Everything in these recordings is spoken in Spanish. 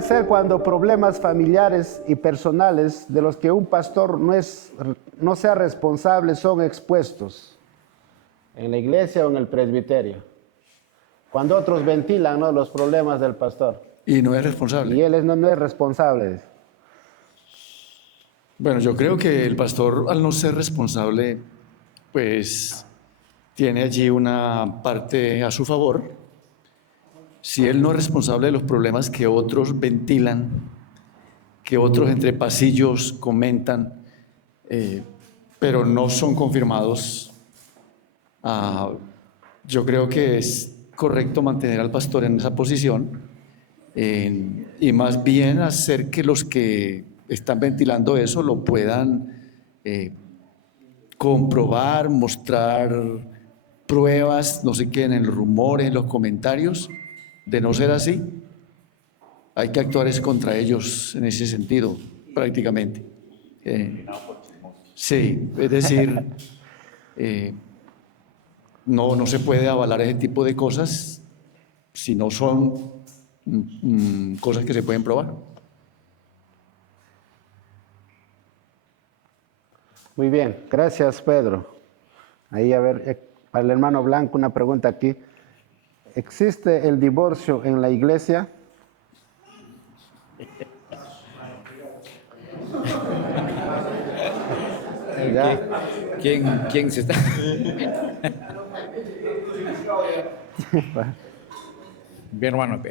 hacer cuando problemas familiares y personales de los que un pastor no sea responsable son expuestos en la iglesia o en el presbiterio? Cuando otros ventilan, ¿no?, los problemas del pastor. Y no es responsable. Y él no es responsable. Bueno, yo creo que el pastor, al no ser responsable, pues tiene allí una parte a su favor. Si él no es responsable de los problemas que otros ventilan, que otros entre pasillos comentan, pero no son confirmados, yo creo que es correcto mantener al pastor en esa posición y más bien hacer que los que están ventilando eso lo puedan comprobar, mostrar pruebas, no sé qué, en los rumores, en los comentarios. De no ser así, hay que actuar es contra ellos en ese sentido, prácticamente. Sí, es decir, no se puede avalar ese tipo de cosas si no son cosas que se pueden probar. Muy bien, gracias, Pedro. Ahí, a ver, para el hermano Blanco, una pregunta aquí. ¿Existe el divorcio en la iglesia? ¿Quién se está? Bien, hermano,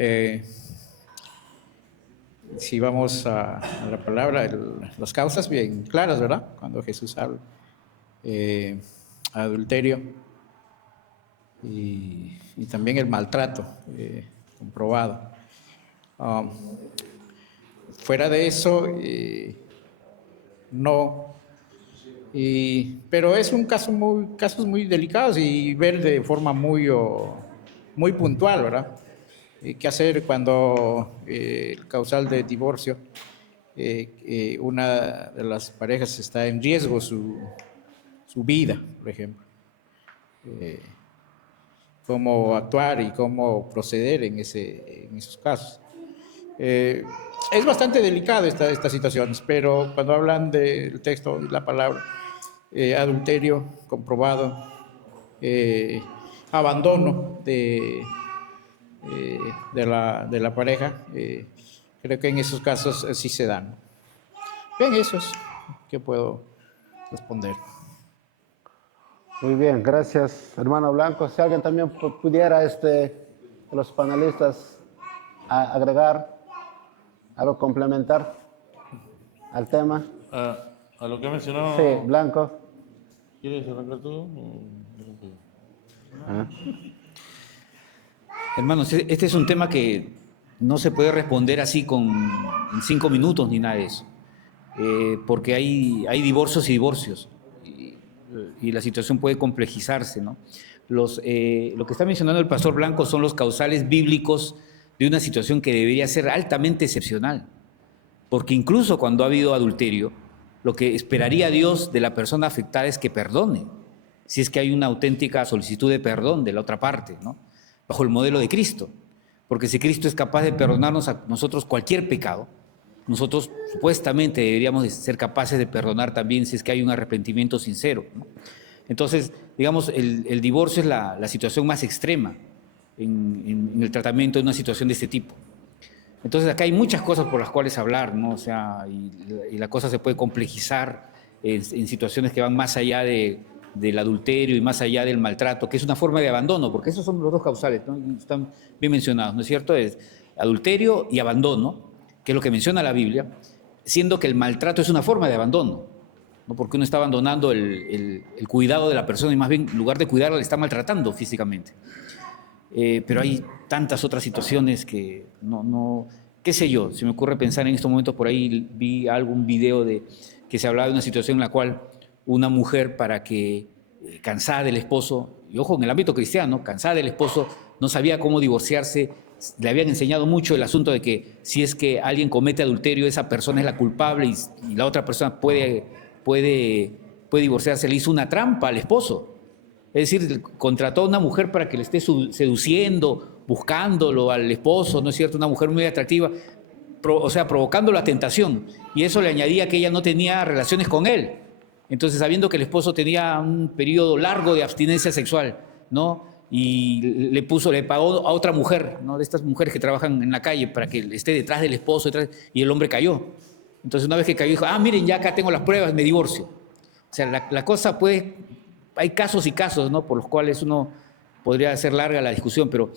si vamos a la palabra, las causas bien claras, ¿verdad? Cuando Jesús habla, adulterio y también el maltrato comprobado. Fuera de eso, no. Pero es un casos muy delicados y ver de forma muy puntual, ¿verdad? ¿Qué hacer cuando el causal de divorcio, una de las parejas está en riesgo su vida, por ejemplo? Cómo actuar y cómo proceder en esos casos. Es bastante delicado estas situaciones, pero cuando hablan del texto y la palabra, adulterio comprobado, abandono de la pareja, creo que en esos casos sí se dan. Bien, eso es que puedo responder. Muy bien, gracias, hermano Blanco. Si alguien también pudiera, de los panelistas, agregar algo, complementar al tema. A lo que ha mencionado. Sí, Blanco. ¿Quieres arrancar tú? Hermanos, este es un tema que no se puede responder así en 5 minutos ni nada de eso, porque hay divorcios y divorcios y la situación puede complejizarse, ¿no? Lo que está mencionando el pastor Blanco son los causales bíblicos de una situación que debería ser altamente excepcional, porque incluso cuando ha habido adulterio, lo que esperaría Dios de la persona afectada es que perdone, si es que hay una auténtica solicitud de perdón de la otra parte, ¿no?, bajo el modelo de Cristo, porque si Cristo es capaz de perdonarnos a nosotros cualquier pecado, nosotros supuestamente deberíamos de ser capaces de perdonar también si es que hay un arrepentimiento sincero, ¿no? Entonces, digamos, el divorcio es la situación más extrema en el tratamiento de una situación de este tipo. Entonces, acá hay muchas cosas por las cuales hablar, ¿no? O sea, y la cosa se puede complejizar en situaciones que van más allá del adulterio y más allá del maltrato, que es una forma de abandono, porque esos son los dos causales, ¿no? Están bien mencionados, ¿no es cierto? Es adulterio y abandono, que es lo que menciona la Biblia, siendo que el maltrato es una forma de abandono, ¿no? Porque uno está abandonando el cuidado de la persona y más bien, en lugar de cuidarla, le está maltratando físicamente. Pero hay tantas otras situaciones que no, qué sé yo, se me ocurre pensar en estos momentos, por ahí vi algún video que se hablaba de una situación en la cual una mujer, para que, cansada del esposo, y ojo, en el ámbito cristiano, cansada del esposo, no sabía cómo divorciarse, le habían enseñado mucho el asunto de que si es que alguien comete adulterio, esa persona es la culpable y la otra persona puede divorciarse. Le hizo una trampa al esposo. Es decir, contrató a una mujer para que le esté seduciendo, buscándolo al esposo, ¿no es cierto? Una mujer muy atractiva, o sea, provocando la tentación. Y eso le añadía que ella no tenía relaciones con él. Entonces, sabiendo que el esposo tenía un periodo largo de abstinencia sexual, ¿no? Y le pagó a otra mujer, ¿no? De estas mujeres que trabajan en la calle para que esté detrás del esposo, y el hombre cayó. Entonces, una vez que cayó, dijo, miren, ya acá tengo las pruebas, me divorcio. O sea, la cosa puede, hay casos y casos, ¿no? Por los cuales uno podría hacer larga la discusión, pero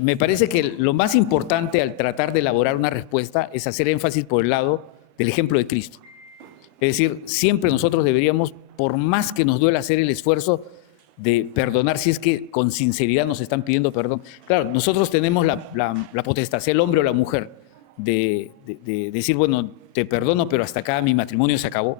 me parece que lo más importante al tratar de elaborar una respuesta es hacer énfasis por el lado del ejemplo de Cristo. Es decir, siempre nosotros deberíamos, por más que nos duela, hacer el esfuerzo de perdonar si es que con sinceridad nos están pidiendo perdón. Claro, nosotros tenemos la potestad, sea el hombre o la mujer, de decir, bueno, te perdono, pero hasta acá mi matrimonio se acabó.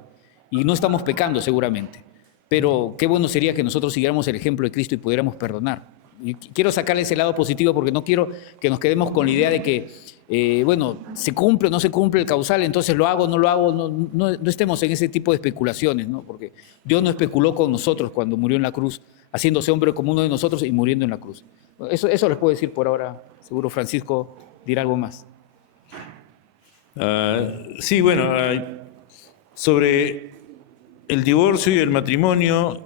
Y no estamos pecando seguramente. Pero qué bueno sería que nosotros siguiéramos el ejemplo de Cristo y pudiéramos perdonar. Y quiero sacarle ese lado positivo porque no quiero que nos quedemos con la idea de que, bueno, se cumple o no se cumple el causal, entonces lo hago o no lo hago. No estemos en ese tipo de especulaciones, ¿no? Porque Dios no especuló con nosotros cuando murió en la cruz, haciéndose hombre como uno de nosotros y muriendo en la cruz. Eso les puedo decir por ahora. Seguro Francisco dirá algo más. Sí, bueno, sobre el divorcio y el matrimonio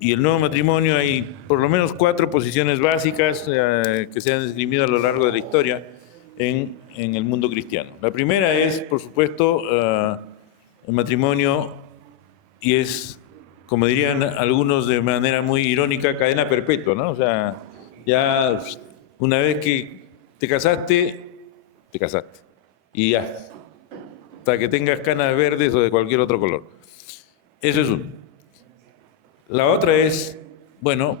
y el nuevo matrimonio hay por lo menos 4 posiciones básicas que se han esgrimido a lo largo de la historia en el mundo cristiano. La primera es, por supuesto, el matrimonio, y es, como dirían algunos de manera muy irónica, cadena perpetua, ¿no? O sea, ya una vez que te casaste, y ya, hasta que tengas canas verdes o de cualquier otro color. Eso es uno. La otra es, bueno,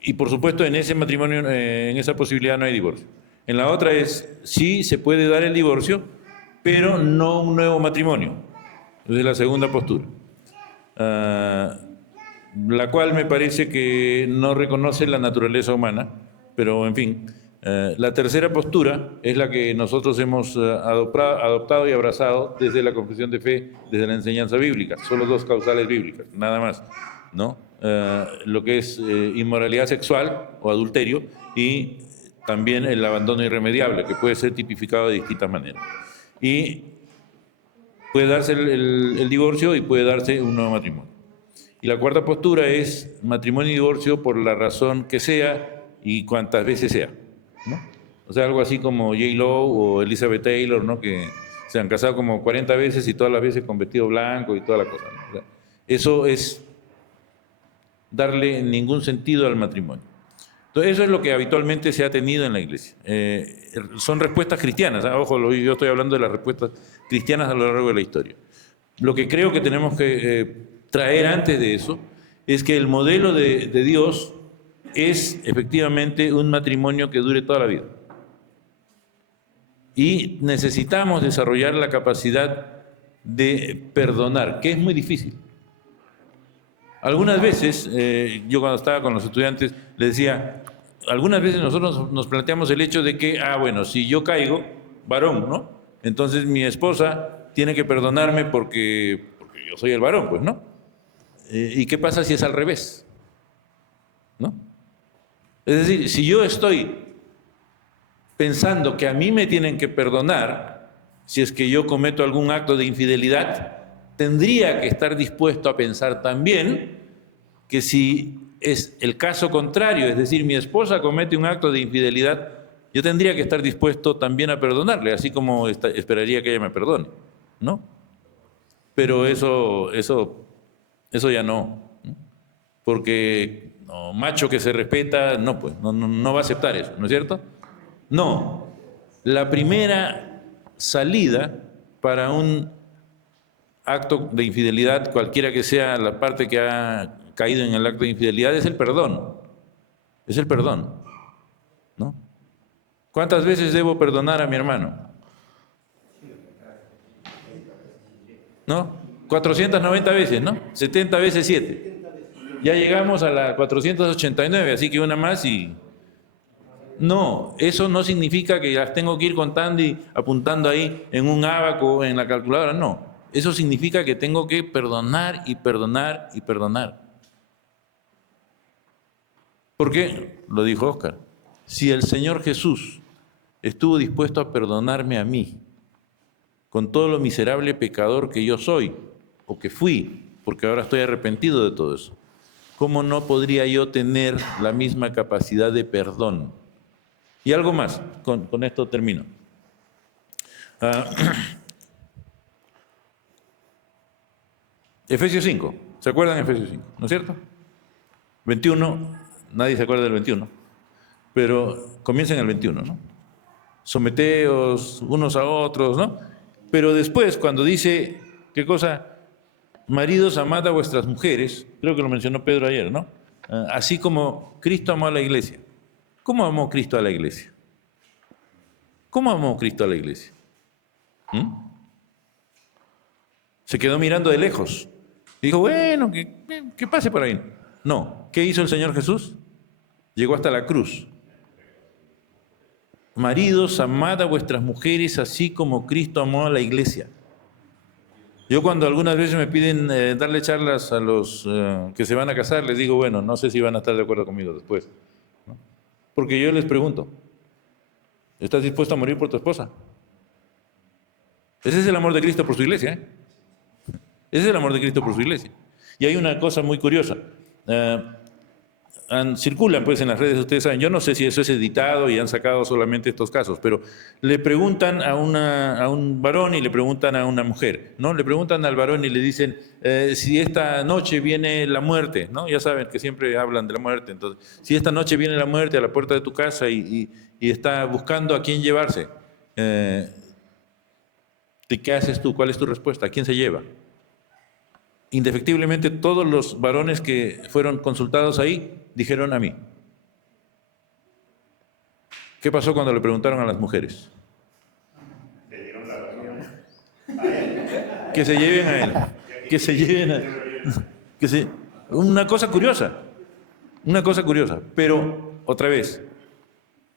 y por supuesto en ese matrimonio, en esa posibilidad no hay divorcio. En la otra es, sí se puede dar el divorcio, pero no un nuevo matrimonio. Esa es la segunda postura. La cual me parece que no reconoce la naturaleza humana, pero en fin. La tercera postura es la que nosotros hemos adoptado y abrazado desde la confesión de fe, desde la enseñanza bíblica. Solo 2 causales bíblicas, nada más, ¿no? Lo que es inmoralidad sexual o adulterio y también el abandono irremediable, que puede ser tipificado de distintas maneras. Y puede darse el divorcio y puede darse un nuevo matrimonio. Y la cuarta postura es matrimonio y divorcio por la razón que sea y cuantas veces sea, ¿no? O sea, algo así como J-Lo o Elizabeth Taylor, ¿no? Que se han casado como 40 veces y todas las veces con vestido blanco y toda la cosa, ¿no? O sea, eso es darle ningún sentido al matrimonio. Entonces, eso es lo que habitualmente se ha tenido en la iglesia. Son respuestas cristianas, ¿eh? Ojo, yo estoy hablando de las respuestas cristianas a lo largo de la historia. Lo que creo que tenemos que traer antes de eso es que el modelo de Dios es efectivamente un matrimonio que dure toda la vida. Y necesitamos desarrollar la capacidad de perdonar, que es muy difícil. Algunas veces, yo cuando estaba con los estudiantes, les decía, algunas veces nosotros nos planteamos el hecho de que, bueno, si yo caigo, varón, ¿no? Entonces mi esposa tiene que perdonarme porque yo soy el varón, pues, ¿no? ¿Y qué pasa si es al revés? ¿No? Es decir, si yo estoy pensando que a mí me tienen que perdonar si es que yo cometo algún acto de infidelidad, tendría que estar dispuesto a pensar también que si es el caso contrario, es decir, mi esposa comete un acto de infidelidad, yo tendría que estar dispuesto también a perdonarle, así como esperaría que ella me perdone, ¿no? Pero eso ya no, porque no, macho que se respeta, no, pues, no va a aceptar eso, ¿no es cierto? No, la primera salida para un acto de infidelidad, cualquiera que sea la parte que ha caído en el acto de infidelidad, es el perdón. Es el perdón, ¿no? ¿Cuántas veces debo perdonar a mi hermano? ¿No? 490 veces, ¿no? 70 veces 7. Ya llegamos a la 489, así que una más y... No, eso no significa que las tengo que ir contando y apuntando ahí en un ábaco, en la calculadora, no. Eso significa que tengo que perdonar y perdonar y perdonar. ¿Por qué? Lo dijo Óscar. Si el Señor Jesús estuvo dispuesto a perdonarme a mí, con todo lo miserable pecador que yo soy, o que fui, porque ahora estoy arrepentido de todo eso. ¿Cómo no podría yo tener la misma capacidad de perdón? Y algo más, con esto termino. Efesios 5, ¿se acuerdan de Efesios 5? ¿No es cierto? 21, nadie se acuerda del 21, pero comienza en el 21, ¿no? Someteos unos a otros, ¿no? Pero después, cuando dice, ¿qué cosa? Maridos, amad a vuestras mujeres, creo que lo mencionó Pedro ayer, ¿no? Así como Cristo amó a la iglesia. ¿Cómo amó Cristo a la iglesia? ¿Cómo amó Cristo a la iglesia? Se quedó mirando de lejos. Y dijo, bueno, que pase por ahí. No, ¿qué hizo el Señor Jesús? Llegó hasta la cruz. Maridos, amad a vuestras mujeres así como Cristo amó a la iglesia. Yo cuando algunas veces me piden darle charlas a los que se van a casar, les digo, bueno, no sé si van a estar de acuerdo conmigo después, ¿no? Porque yo les pregunto, ¿estás dispuesto a morir por tu esposa? Ese es el amor de Cristo por su iglesia, ¿eh? Ese es el amor de Cristo por su iglesia. Y hay una cosa muy curiosa. Circulan pues en las redes, ustedes saben, yo no sé si eso es editado y han sacado solamente estos casos, pero le preguntan a un varón y le preguntan a una mujer, ¿no? Le preguntan al varón y le dicen, si esta noche viene la muerte, ¿no? Ya saben que siempre hablan de la muerte, entonces, si esta noche viene la muerte a la puerta de tu casa y está buscando a quién llevarse, ¿qué haces tú? ¿Cuál es tu respuesta? ¿A quién se lleva? Indefectiblemente todos los varones que fueron consultados ahí dijeron a mí. ¿Qué pasó cuando le preguntaron a las mujeres? Le dieron la razón. Que se lleven a él. Que se lleven a él. Una cosa curiosa. Una cosa curiosa. Pero, otra vez,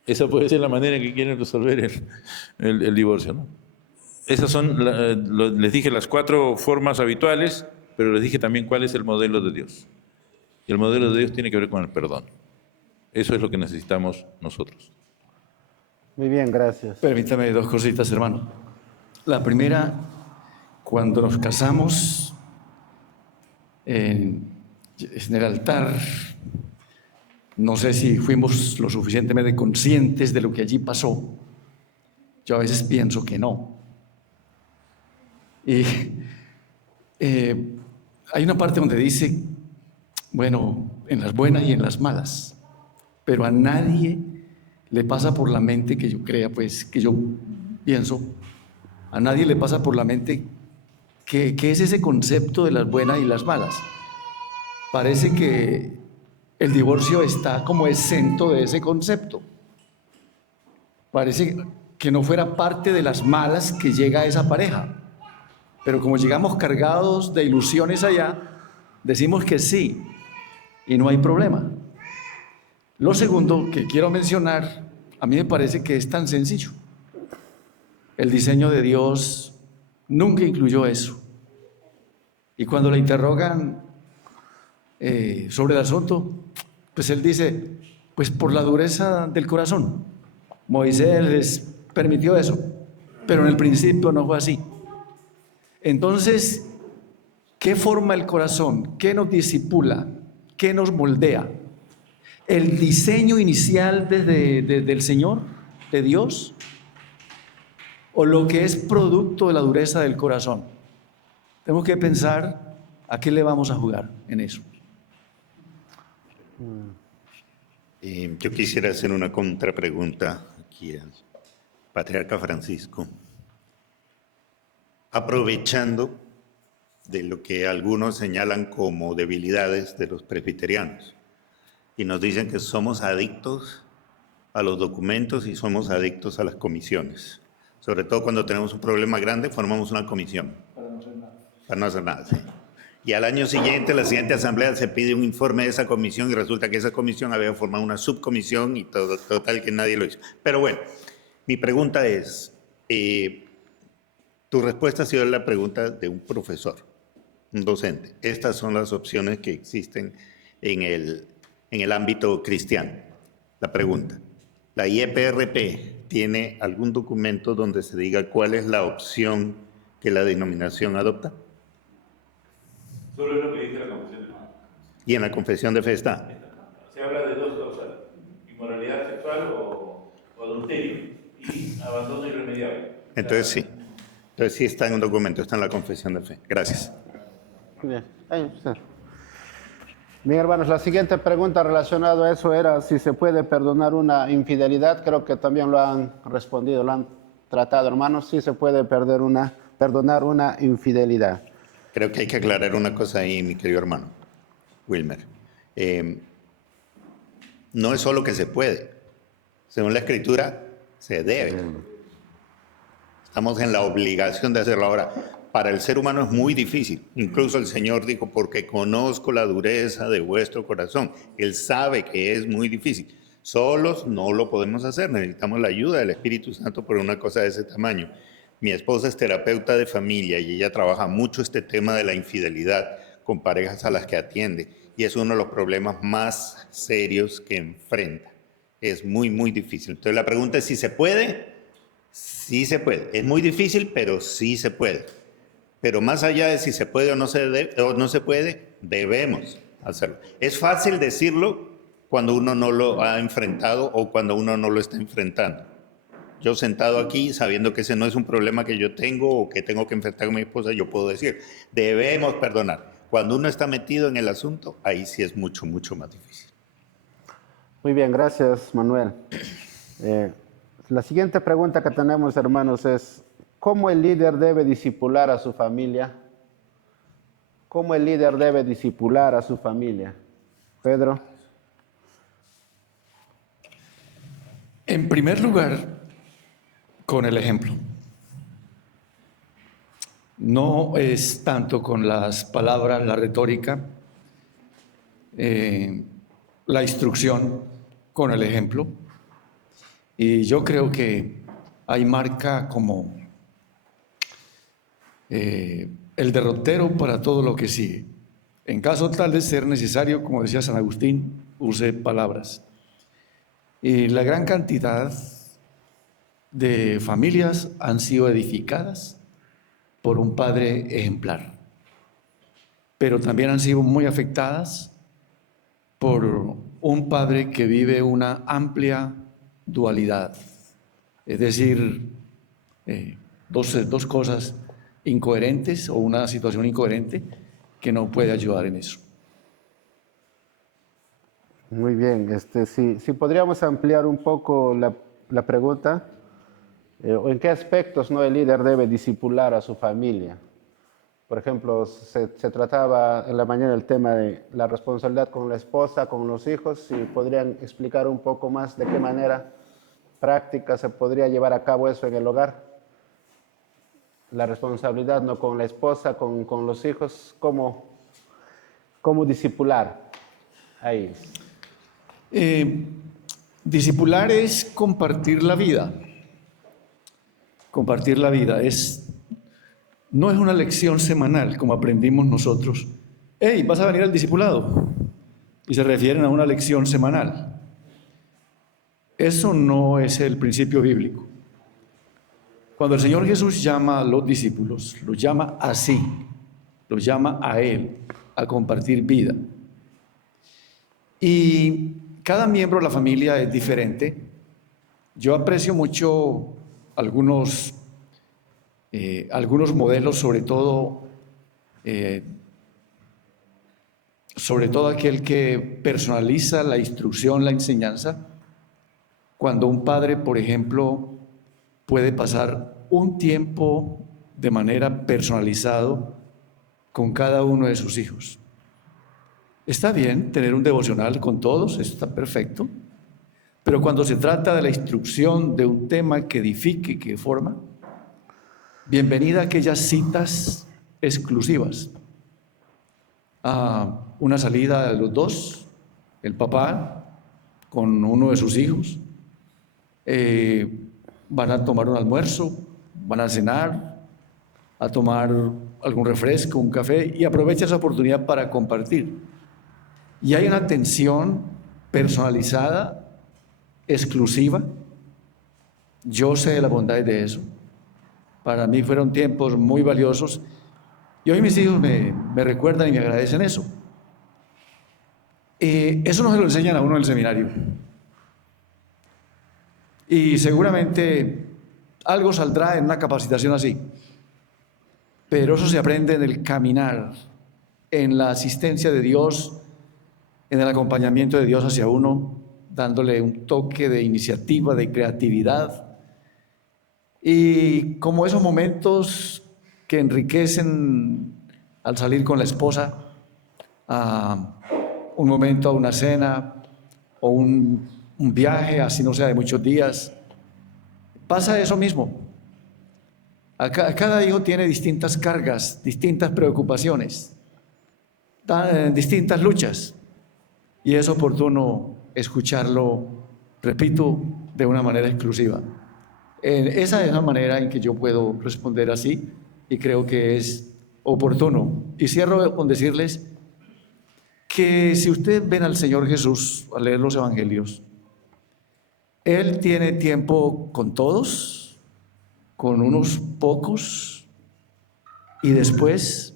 esa puede ser la manera en que quieren resolver el divorcio, ¿no? Esas son, les dije, las 4 formas habituales, pero les dije también cuál es el modelo de Dios. Y el modelo de Dios tiene que ver con el perdón. Eso es lo que necesitamos nosotros. Muy bien, gracias. Permítame 2 cositas, hermano. La primera, cuando nos casamos en el altar, no sé si fuimos lo suficientemente conscientes de lo que allí pasó. Yo a veces pienso que no. Y hay una parte donde dice, bueno, en las buenas y en las malas, pero a nadie le pasa por la mente que yo crea, pues, que yo pienso, a nadie le pasa por la mente qué es ese concepto de las buenas y las malas. Parece que el divorcio está como exento de ese concepto. Parece que no fuera parte de las malas que llega a esa pareja. Pero como llegamos cargados de ilusiones allá, decimos que sí y no hay problema. Lo segundo que quiero mencionar, a mí me parece que es tan sencillo. El diseño de Dios nunca incluyó eso. Y cuando le interrogan sobre el asunto, pues él dice, pues por la dureza del corazón. Moisés les permitió eso, pero en el principio no fue así. Entonces, ¿qué forma el corazón? ¿Qué nos discipula? ¿Qué nos moldea? ¿El diseño inicial desde el Señor, de Dios? ¿O lo que es producto de la dureza del corazón? Tenemos que pensar a qué le vamos a jugar en eso. Yo quisiera hacer una contrapregunta aquí al Patriarca Francisco. Aprovechando de lo que algunos señalan como debilidades de los presbiterianos y nos dicen que somos adictos a los documentos y somos adictos a las comisiones. Sobre todo cuando tenemos un problema grande, formamos una comisión. Para no hacer nada. Sí. Y al año siguiente, la siguiente asamblea, se pide un informe de esa comisión y resulta que esa comisión había formado una subcomisión y total que nadie lo hizo. Pero bueno, mi pregunta es, tu respuesta ha sido la pregunta de un profesor, un docente. Estas son las opciones que existen en el ámbito cristiano. La pregunta. ¿La IEPRP tiene algún documento donde se diga cuál es la opción que la denominación adopta? Solo es lo que dice la Confesión de Fe. Y en la confesión de fe está. Se habla de dos cosas, inmoralidad sexual o adulterio y abandono irremediable. Entonces sí. Entonces sí está en un documento, está en la confesión de fe. Gracias. Bien. Bien, hermanos, la siguiente pregunta relacionada a eso era si se puede perdonar una infidelidad. Creo que también lo han respondido, lo han tratado, hermanos. Sí se puede perdonar una infidelidad. Creo que hay que aclarar una cosa ahí, mi querido hermano Wilmer. No es solo que se puede. Según la Escritura, se debe. Estamos en la obligación de hacerlo. Ahora, para el ser humano es muy difícil. Incluso el Señor dijo, porque conozco la dureza de vuestro corazón. Él sabe que es muy difícil. Solos no lo podemos hacer. Necesitamos la ayuda del Espíritu Santo por una cosa de ese tamaño. Mi esposa es terapeuta de familia y ella trabaja mucho este tema de la infidelidad con parejas a las que atiende. Y es uno de los problemas más serios que enfrenta. Es muy, muy difícil. Entonces la pregunta es si se puede. Sí se puede. Es muy difícil, pero sí se puede. Pero más allá de si se puede o no se puede, debemos hacerlo. Es fácil decirlo cuando uno no lo ha enfrentado o cuando uno no lo está enfrentando. Yo sentado aquí, sabiendo que ese no es un problema que yo tengo o que tengo que enfrentar con mi esposa, yo puedo decir, debemos perdonar. Cuando uno está metido en el asunto, ahí sí es mucho, mucho más difícil. Muy bien, gracias, Manuel. La siguiente pregunta que tenemos, hermanos, es ¿cómo el líder debe discipular a su familia? ¿Cómo el líder debe discipular a su familia? Pedro. En primer lugar, con el ejemplo. No es tanto con las palabras, la retórica, la instrucción, con el ejemplo. Y yo creo que ahí marca como el derrotero para todo lo que sigue. En caso tal de ser necesario, como decía San Agustín, use palabras. Y la gran cantidad de familias han sido edificadas por un padre ejemplar, pero también han sido muy afectadas por un padre que vive una amplia dualidad, es decir, dos cosas incoherentes o una situación incoherente que no puede ayudar en eso. Muy bien, si podríamos ampliar un poco la pregunta, ¿en qué aspectos el líder debe discipular a su familia? Por ejemplo, se trataba en la mañana el tema de la responsabilidad con la esposa, con los hijos, si podrían explicar un poco más de qué manera práctica se podría llevar a cabo eso en el hogar. La responsabilidad no con la esposa, con los hijos, ¿cómo discipular ahí? Discipular es compartir la vida. Compartir la vida no es una lección semanal como aprendimos nosotros. ¡Hey, vas a venir al discipulado! Y se refieren a una lección semanal. Eso no es el principio bíblico. Cuando el Señor Jesús llama a los discípulos, los llama así, los llama a Él, a compartir vida. Y cada miembro de la familia es diferente. Yo aprecio mucho algunos modelos, sobre todo aquel que personaliza la instrucción, la enseñanza. Cuando un padre, por ejemplo, puede pasar un tiempo de manera personalizado con cada uno de sus hijos. Está bien tener un devocional con todos, está perfecto, pero cuando se trata de la instrucción de un tema que edifique, que forma, bienvenida a aquellas citas exclusivas. A una salida de los dos, el papá con uno de sus hijos, van a tomar un almuerzo, van a cenar, a tomar algún refresco, un café, y aprovecha esa oportunidad para compartir. Y hay una atención personalizada exclusiva. Yo sé de la bondad de eso. Para mí fueron tiempos muy valiosos y hoy mis hijos me recuerdan y me agradecen eso. Eso no se lo enseñan a uno en el seminario. Y seguramente algo saldrá en una capacitación así. Pero eso se aprende en el caminar, en la asistencia de Dios, en el acompañamiento de Dios hacia uno, dándole un toque de iniciativa, de creatividad. Y como esos momentos que enriquecen al salir con la esposa, a un momento, a una cena o un viaje, así no sea de muchos días, pasa eso mismo. Cada hijo tiene distintas cargas, distintas preocupaciones, distintas luchas, y es oportuno escucharlo, repito, de una manera exclusiva. Esa es la manera en que yo puedo responder así y creo que es oportuno. Y cierro con decirles que si ustedes ven al Señor Jesús al leer los evangelios, Él tiene tiempo con todos, con unos pocos, y después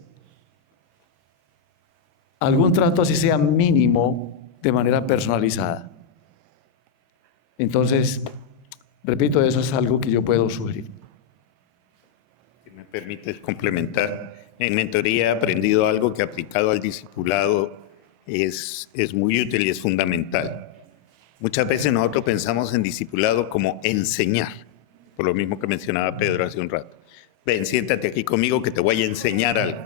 algún trato así sea mínimo de manera personalizada. Entonces, repito, eso es algo que yo puedo sugerir. Si me permites complementar, en mentoría he aprendido algo que aplicado al discipulado es muy útil y es fundamental. Muchas veces nosotros pensamos en discipulado como enseñar, por lo mismo que mencionaba Pedro hace un rato. Ven, siéntate aquí conmigo que te voy a enseñar algo.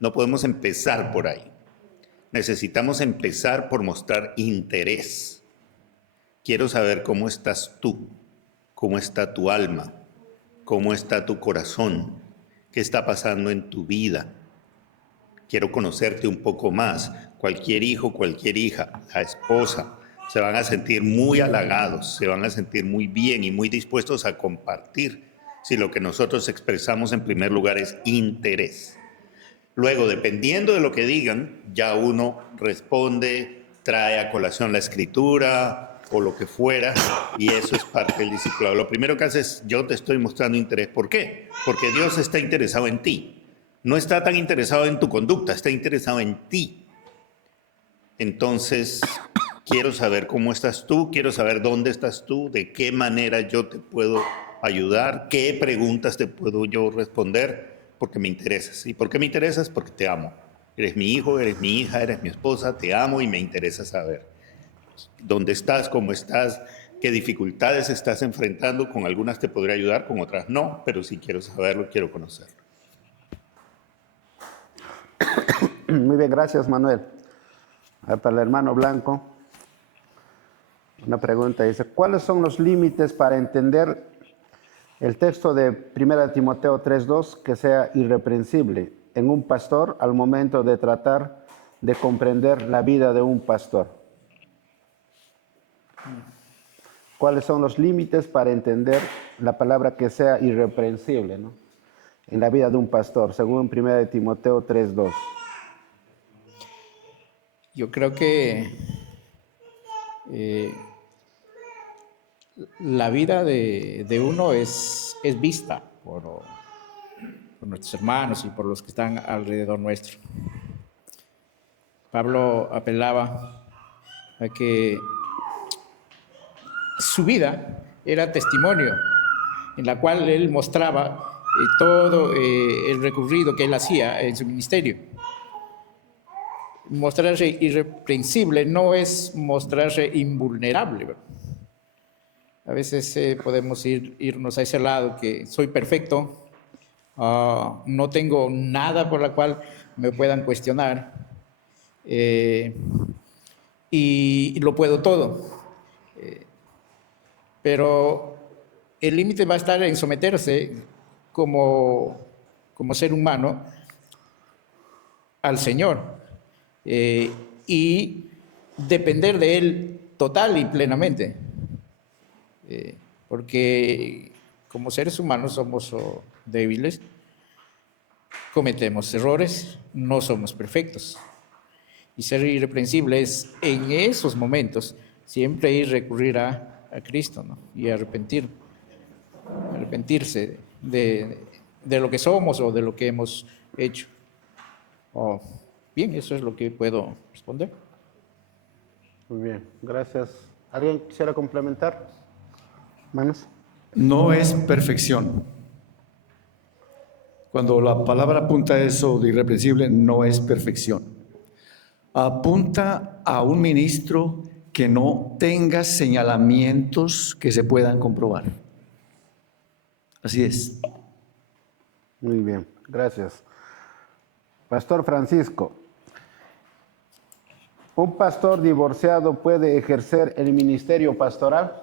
No podemos empezar por ahí. Necesitamos empezar por mostrar interés. Quiero saber cómo estás tú, cómo está tu alma, cómo está tu corazón, qué está pasando en tu vida. Quiero conocerte un poco más. Cualquier hijo, cualquier hija, la esposa, se van a sentir muy halagados, se van a sentir muy bien y muy dispuestos a compartir si lo que nosotros expresamos en primer lugar es interés. Luego, dependiendo de lo que digan, ya uno responde, trae a colación la escritura o lo que fuera, y eso es parte del discipulado. Lo primero que hace es, yo te estoy mostrando interés. ¿Por qué? Porque Dios está interesado en ti. No está tan interesado en tu conducta, está interesado en ti. Entonces, quiero saber cómo estás tú, quiero saber dónde estás tú, de qué manera yo te puedo ayudar, qué preguntas te puedo yo responder, porque me interesas. ¿Y por qué me interesas? Porque te amo. Eres mi hijo, eres mi hija, eres mi esposa, te amo y me interesa saber dónde estás, cómo estás, qué dificultades estás enfrentando. Con algunas te podré ayudar, con otras no, pero si quiero saberlo, quiero conocerlo. Muy bien, gracias, Manuel. Para el hermano Blanco, una pregunta dice, ¿cuáles son los límites para entender el texto de 1 Timoteo 3:2 que sea irreprensible en un pastor al momento de tratar de comprender la vida de un pastor? ¿Cuáles son los límites para entender la palabra que sea irreprensible, ¿no?, en la vida de un pastor, según 1 Timoteo 3:2? Yo creo que la vida de uno es vista por nuestros hermanos y por los que están alrededor nuestro. Pablo apelaba a que su vida era testimonio, en la cual él mostraba todo el recorrido que él hacía en su ministerio. Mostrarse irreprensible no es mostrarse invulnerable, ¿verdad? A veces podemos irnos a ese lado que soy perfecto, no tengo nada por la cual me puedan cuestionar y lo puedo todo. Pero el límite va a estar en someterse como ser humano al Señor. Y depender de Él total y plenamente, porque como seres humanos somos débiles, cometemos errores, no somos perfectos, y ser irreprensible es en esos momentos siempre ir recurrir a Cristo, ¿no? Y arrepentirse de lo que somos o de lo que hemos hecho. Bien, eso es lo que puedo responder. Muy bien, gracias. ¿Alguien quisiera complementar? Manos. No es perfección. Cuando la palabra apunta a eso de irreprensible, no es perfección. Apunta a un ministro que no tenga señalamientos que se puedan comprobar. Así es. Muy bien, gracias. Pastor Francisco, ¿un pastor divorciado puede ejercer el ministerio pastoral?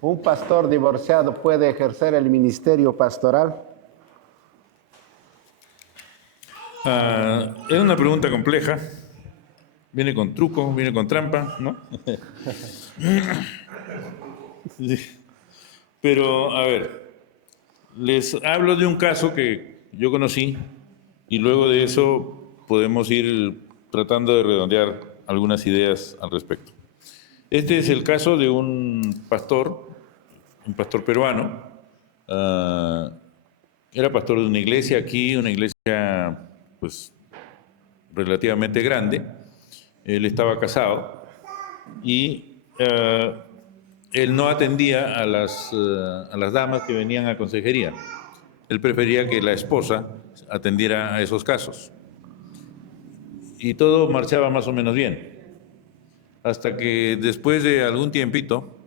¿Un pastor divorciado puede ejercer el ministerio pastoral? Es una pregunta compleja. Viene con truco, viene con trampa, ¿no? Sí. Pero, a ver, les hablo de un caso que yo conocí y luego de eso podemos ir tratando de redondear algunas ideas al respecto. Este es el caso de un pastor peruano. Era pastor de una iglesia aquí, una iglesia pues relativamente grande. Él estaba casado y él no atendía a las damas que venían a consejería. Él prefería que la esposa atendiera a esos casos. Y todo marchaba más o menos bien. Hasta que después de algún tiempito,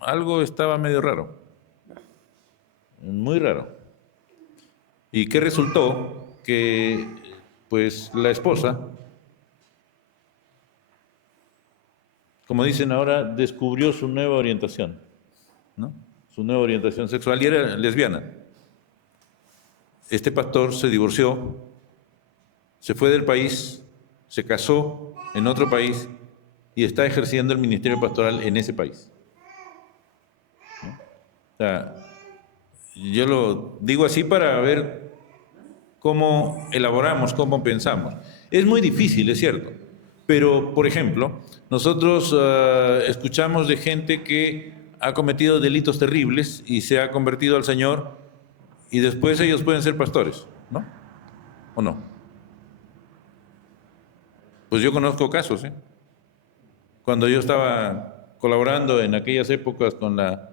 algo estaba medio raro. Muy raro. ¿Y qué resultó? Que pues la esposa, como dicen ahora, descubrió su nueva orientación, ¿no? Su nueva orientación sexual y era lesbiana. Este pastor se divorció, se fue del país, se casó en otro país y está ejerciendo el ministerio pastoral en ese país, ¿no? O sea, yo lo digo así para ver cómo elaboramos, cómo pensamos. Es muy difícil, es cierto, pero, por ejemplo, nosotros escuchamos de gente que ha cometido delitos terribles y se ha convertido al Señor y después ellos pueden ser pastores, ¿no? ¿O no? Pues yo conozco casos, ¿eh? Cuando yo estaba colaborando en aquellas épocas con la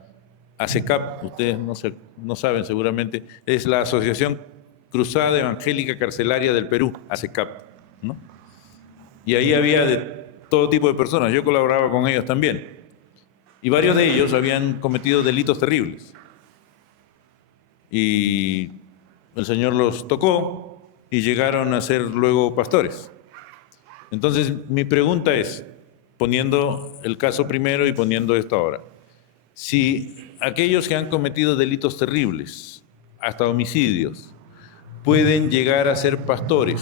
ASECAP, ustedes no saben seguramente, es la Asociación Cruzada Evangélica Carcelaria del Perú, ASECAP, ¿no? Y ahí había de todo tipo de personas, yo colaboraba con ellos también. Y varios de ellos habían cometido delitos terribles. Y el Señor los tocó y llegaron a ser luego pastores. Entonces, mi pregunta es, poniendo el caso primero y poniendo esto ahora, si aquellos que han cometido delitos terribles, hasta homicidios, pueden llegar a ser pastores,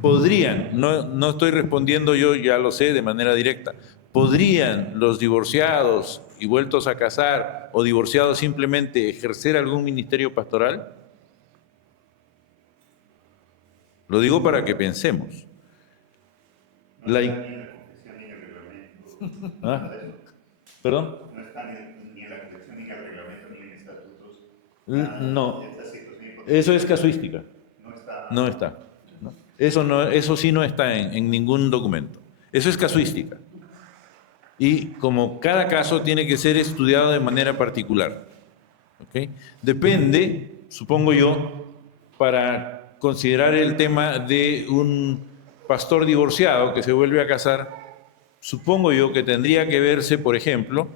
podrían, no estoy respondiendo yo, ya lo sé de manera directa, ¿podrían los divorciados y vueltos a casar o divorciados simplemente ejercer algún ministerio pastoral? Lo digo para que pensemos. ¿Ah? ¿Perdón? No está ni en la Constitución, ni en el reglamento, ni en estatutos. No, eso es casuística. No está. No. Eso sí no está en ningún documento. Eso es casuística. Y como cada caso tiene que ser estudiado de manera particular. ¿Okay? Depende, supongo yo, para considerar el tema de un pastor divorciado que se vuelve a casar, supongo yo que tendría que verse, por ejemplo,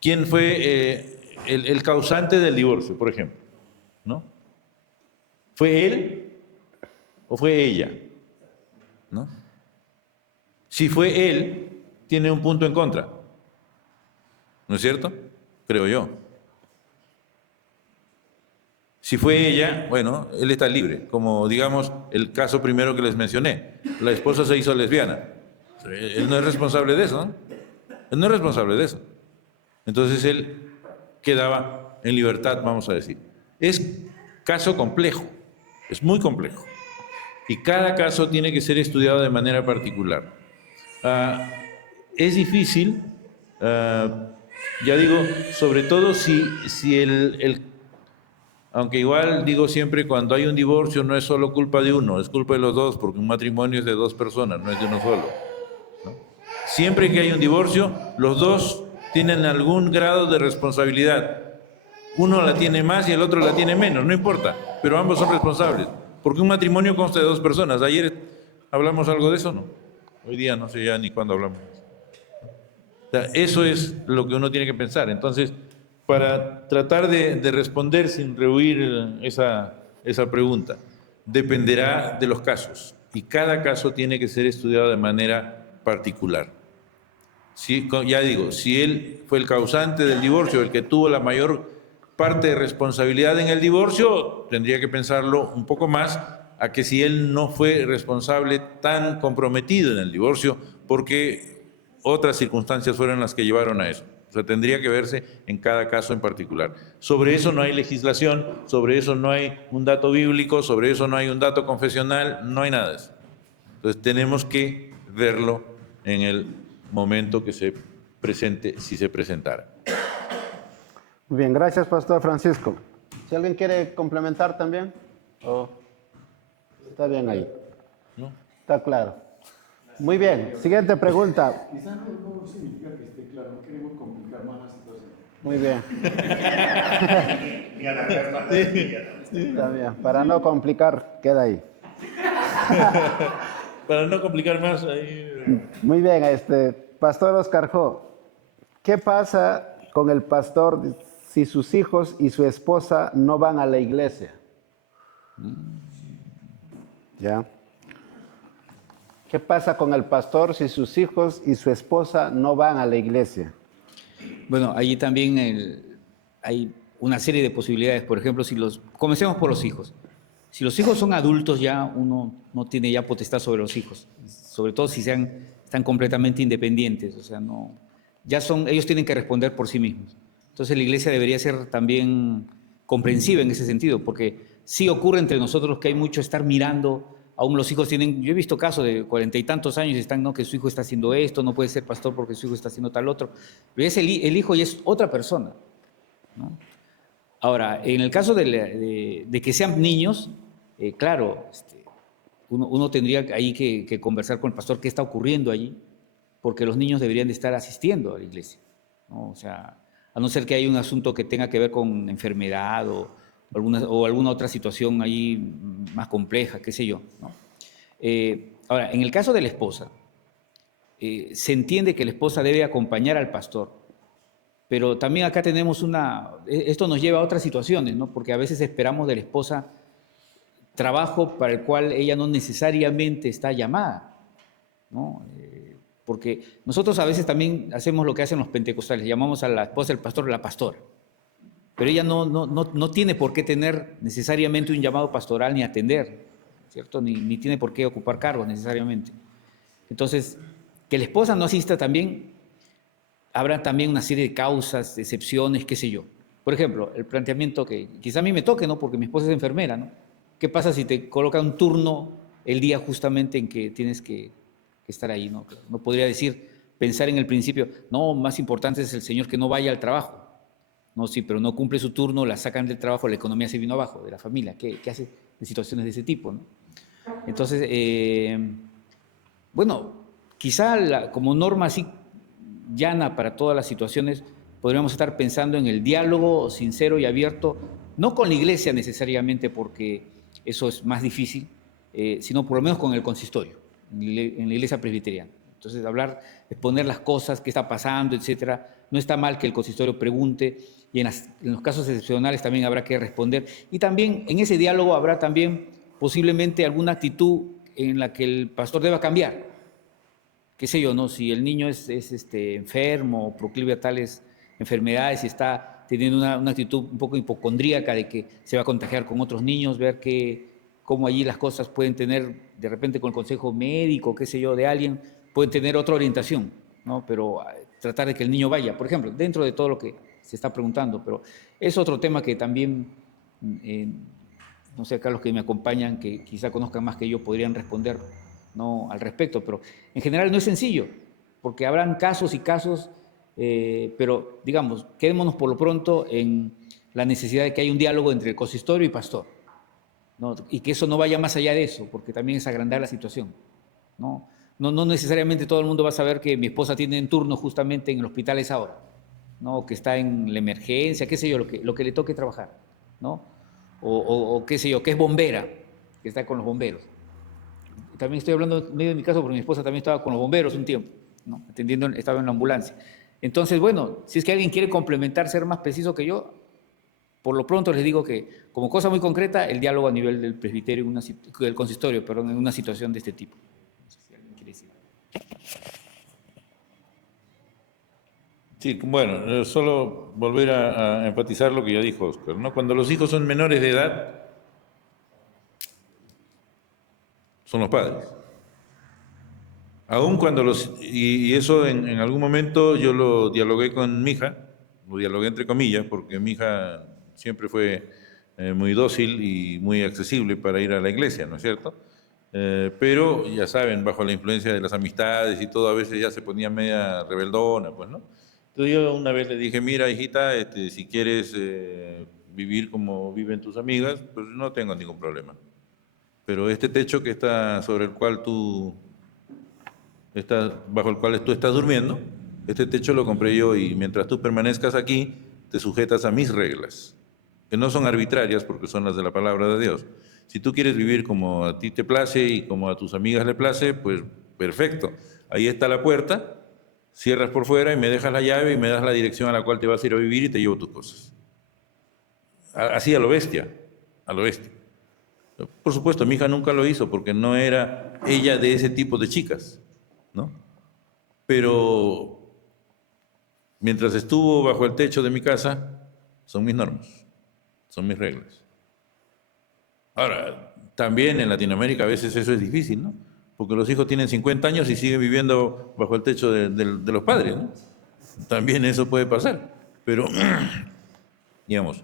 quién fue el causante del divorcio, por ejemplo, ¿no? ¿Fue él o fue ella? ¿No? Si fue él, tiene un punto en contra, ¿no es cierto? Creo yo. Si fue ella, bueno, él está libre, como digamos el caso primero que les mencioné, la esposa se hizo lesbiana. Él no es responsable de eso, ¿no? Él no es responsable de eso. Entonces él quedaba en libertad, vamos a decir. Es caso complejo, es muy complejo. y cada caso tiene que ser estudiado de manera particular. Es difícil, ya digo, sobre todo si aunque igual digo siempre, cuando hay un divorcio no es solo culpa de uno, es culpa de los dos, porque un matrimonio es de dos personas, no es de uno solo, ¿no? Siempre que hay un divorcio, los dos tienen algún grado de responsabilidad. Uno la tiene más y el otro la tiene menos, no importa, pero ambos son responsables, porque un matrimonio consta de dos personas. Ayer hablamos algo de eso, ¿no? Hoy día no sé ya ni cuándo hablamos. O sea, eso es lo que uno tiene que pensar. Entonces, para tratar de responder sin rehuir esa pregunta, dependerá de los casos, y cada caso tiene que ser estudiado de manera particular. Ya digo, si él fue el causante del divorcio, el que tuvo la mayor parte de responsabilidad en el divorcio, tendría que pensarlo un poco más a que si él no fue responsable tan comprometido en el divorcio, porque otras circunstancias fueron las que llevaron a eso. O sea, tendría que verse en cada caso en particular. Sobre eso no hay legislación, sobre eso no hay un dato bíblico, sobre eso no hay un dato confesional, no hay nada de eso. Entonces tenemos que verlo en el momento que se presente, si se presentara. Muy bien, gracias, Pastor Francisco. Si alguien quiere complementar también, está bien ahí. ¿No? Está claro. Muy bien, siguiente pregunta. Quizás no significa que esté claro, no queremos complicar más la situación. Muy bien. Está bien, para no complicar, queda ahí. Para no complicar más, ahí... Muy bien, Pastor Oscar Jo, ¿qué pasa con el pastor si sus hijos y su esposa no van a la iglesia? ¿Ya? ¿Qué pasa con el pastor si sus hijos y su esposa no van a la iglesia? Bueno, allí también hay una serie de posibilidades. Por ejemplo, comencemos por los hijos. Si los hijos son adultos ya, uno no tiene ya potestad sobre los hijos, sobre todo si están completamente independientes, o sea, ellos tienen que responder por sí mismos. Entonces la iglesia debería ser también comprensiva en ese sentido, porque sí ocurre entre nosotros que hay mucho estar mirando. Aún los hijos yo he visto casos de 40 y tantos años y están, no, que su hijo está haciendo esto, no puede ser pastor porque su hijo está haciendo tal otro. Pero el hijo ya es otra persona, ¿no? Ahora, en el caso de que sean niños, claro, uno tendría ahí que conversar con el pastor qué está ocurriendo allí, porque los niños deberían de estar asistiendo a la iglesia, ¿no? O sea, a no ser que haya un asunto que tenga que ver con enfermedad o alguna otra situación ahí más compleja, qué sé yo, ¿no? Ahora, en el caso de la esposa, se entiende que la esposa debe acompañar al pastor, pero también acá tenemos esto nos lleva a otras situaciones, ¿no? Porque a veces esperamos de la esposa trabajo para el cual ella no necesariamente está llamada, ¿no? Porque nosotros a veces también hacemos lo que hacen los pentecostales, llamamos a la esposa del pastor la pastora. Pero ella no tiene por qué tener necesariamente un llamado pastoral ni atender, ¿cierto? Ni tiene por qué ocupar cargos necesariamente. Entonces, que la esposa no asista también, habrá también una serie de causas, de excepciones, qué sé yo. Por ejemplo, el planteamiento que quizá a mí me toque, ¿no? Porque mi esposa es enfermera, ¿no? ¿Qué pasa si te coloca un turno el día justamente en que tienes que estar ahí, ¿no? No podría pensar en el principio, no, más importante es el Señor que no vaya al trabajo. No, sí, pero no cumple su turno, la sacan del trabajo, la economía se vino abajo, de la familia. ¿Qué hace en situaciones de ese tipo, ¿no? Entonces, bueno, quizá como norma así llana para todas las situaciones, podríamos estar pensando en el diálogo sincero y abierto, no con la iglesia necesariamente, porque eso es más difícil, sino por lo menos con el consistorio, en la iglesia presbiteriana. Entonces, exponer las cosas, qué está pasando, etcétera. No está mal que el consistorio pregunte, y en los casos excepcionales también habrá que responder. Y también en ese diálogo habrá también posiblemente alguna actitud en la que el pastor deba cambiar. Qué sé yo, ¿no? Si el niño es enfermo o proclive a tales enfermedades y está teniendo una actitud un poco hipocondríaca de que se va a contagiar con otros niños, ver cómo allí las cosas pueden tener, de repente con el consejo médico, qué sé yo, de alguien, pueden tener otra orientación, ¿no? Pero tratar de que el niño vaya, por ejemplo, dentro de todo lo que se está preguntando, pero es otro tema que también no sé, acá los que me acompañan, que quizá conozcan más que yo, podrían responder, ¿no?, al respecto, pero en general no es sencillo, porque habrán casos y casos, pero digamos, quedémonos por lo pronto en la necesidad de que haya un diálogo entre el consistorio y pastor, ¿no?, y que eso no vaya más allá de eso, porque también es agrandar la situación, ¿no? No necesariamente todo el mundo va a saber que mi esposa tiene en turno justamente en el hospital a esa hora, ¿no?, que está en la emergencia, qué sé yo, lo que le toque trabajar, ¿no? O qué sé yo, que es bombera, que está con los bomberos. También estoy hablando medio de mi caso porque mi esposa también estaba con los bomberos un tiempo, ¿no?, atendiendo, estaba en la ambulancia. Entonces, bueno, si es que alguien quiere complementar, ser más preciso que yo, por lo pronto les digo que, como cosa muy concreta, el diálogo a nivel del presbiterio, del consistorio, perdón, en una situación de este tipo. No sé si alguien quiere decir. Sí, bueno, solo volver a enfatizar lo que ya dijo Oscar, ¿no? Cuando los hijos son menores de edad, son los padres. Aún cuando y eso en algún momento yo lo dialogué con mi hija, lo dialogué entre comillas, porque mi hija siempre fue muy dócil y muy accesible para ir a la iglesia, ¿no es cierto? Pero ya saben, bajo la influencia de las amistades y todo, a veces ya se ponía media rebeldona, pues, ¿no? Entonces yo una vez le dije, mira, hijita, si quieres vivir como viven tus amigas, pues no tengo ningún problema. Pero este techo que está sobre el cual bajo el cual tú estás durmiendo, este techo lo compré yo y mientras tú permanezcas aquí, te sujetas a mis reglas, que no son arbitrarias porque son las de la palabra de Dios. Si tú quieres vivir como a ti te place y como a tus amigas le place, pues perfecto. Ahí está la puerta, cierras por fuera y me dejas la llave y me das la dirección a la cual te vas a ir a vivir y te llevo tus cosas. Así a lo bestia, a lo bestia. Por supuesto, mi hija nunca lo hizo porque no era ella de ese tipo de chicas, ¿no? Pero mientras estuvo bajo el techo de mi casa, son mis normas, son mis reglas. Ahora, también en Latinoamérica a veces eso es difícil, ¿no? Porque los hijos tienen 50 años y siguen viviendo bajo el techo de los padres, ¿no? También eso puede pasar. Pero, digamos,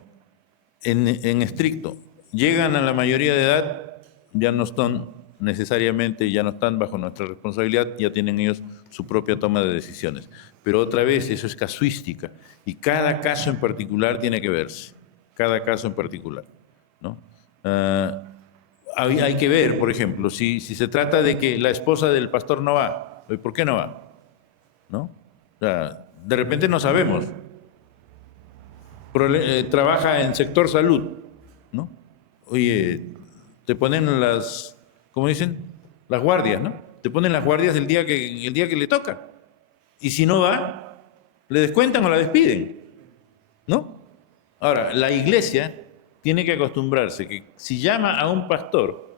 en estricto, llegan a la mayoría de edad, ya no están necesariamente, ya no están bajo nuestra responsabilidad, ya tienen ellos su propia toma de decisiones. Pero otra vez, eso es casuística y cada caso en particular tiene que verse, cada caso en particular, ¿no? Hay que ver, por ejemplo, si se trata de que la esposa del pastor no va, ¿por qué no va? ¿No? O sea, de repente no sabemos. Trabaja en sector salud, ¿no? Oye, te ponen las, ¿cómo dicen? Las guardias, ¿no? Te ponen las guardias el día que le toca. Y si no va, le descuentan o la despiden, ¿no? Ahora, la iglesia tiene que acostumbrarse que si llama a un pastor,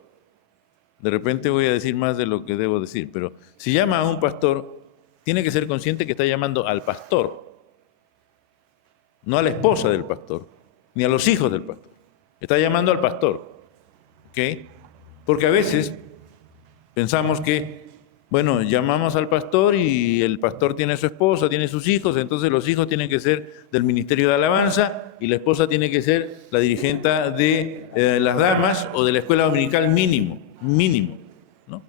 de repente voy a decir más de lo que debo decir, pero si llama a un pastor, tiene que ser consciente que está llamando al pastor, no a la esposa del pastor, ni a los hijos del pastor. Está llamando al pastor, ¿ok? Porque a veces pensamos que, bueno, llamamos al pastor y el pastor tiene su esposa, tiene sus hijos, entonces los hijos tienen que ser del ministerio de alabanza y la esposa tiene que ser la dirigente de las damas o de la escuela dominical mínimo, ¿no?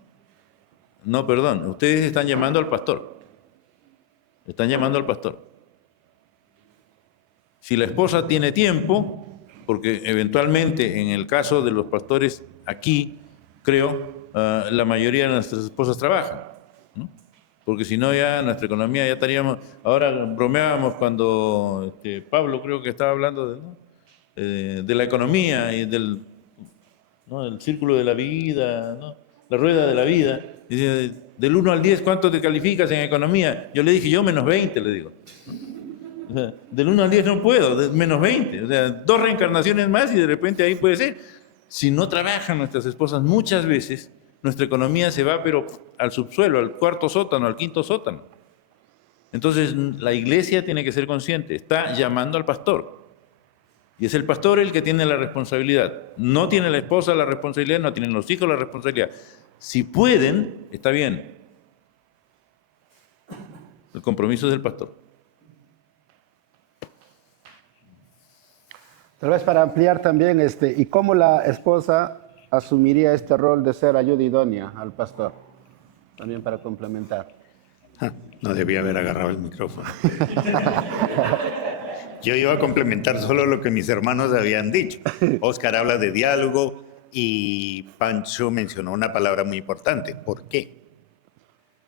No, perdón, ustedes están llamando al pastor, están llamando al pastor. Si la esposa tiene tiempo, porque eventualmente en el caso de los pastores aquí, creo, la mayoría de nuestras esposas trabajan, ¿no? Porque si no ya nuestra economía ya estaríamos, ahora bromeábamos cuando Pablo creo que estaba hablando de la economía y ¿no?, el círculo de la vida, ¿no?, la rueda de la vida. Dice, del 1 al 10, ¿cuánto te calificas en economía? Yo le dije, yo menos 20, le digo. O sea, del 1 al 10 no puedo, menos 20. O sea, 2 reencarnaciones más y de repente ahí puede ser. Si no trabajan nuestras esposas, muchas veces nuestra economía se va, pero al subsuelo, al cuarto sótano, al quinto sótano. Entonces, la iglesia tiene que ser consciente, está llamando al pastor. Y es el pastor el que tiene la responsabilidad. No tiene la esposa la responsabilidad, no tienen los hijos la responsabilidad. Si pueden, está bien. El compromiso es del pastor. Tal vez para ampliar también, ¿y cómo la esposa asumiría este rol de ser ayuda idónea al pastor? También para complementar. No debía haber agarrado el micrófono. Yo iba a complementar solo lo que mis hermanos habían dicho. Oscar habla de diálogo y Pancho mencionó una palabra muy importante. ¿Por qué?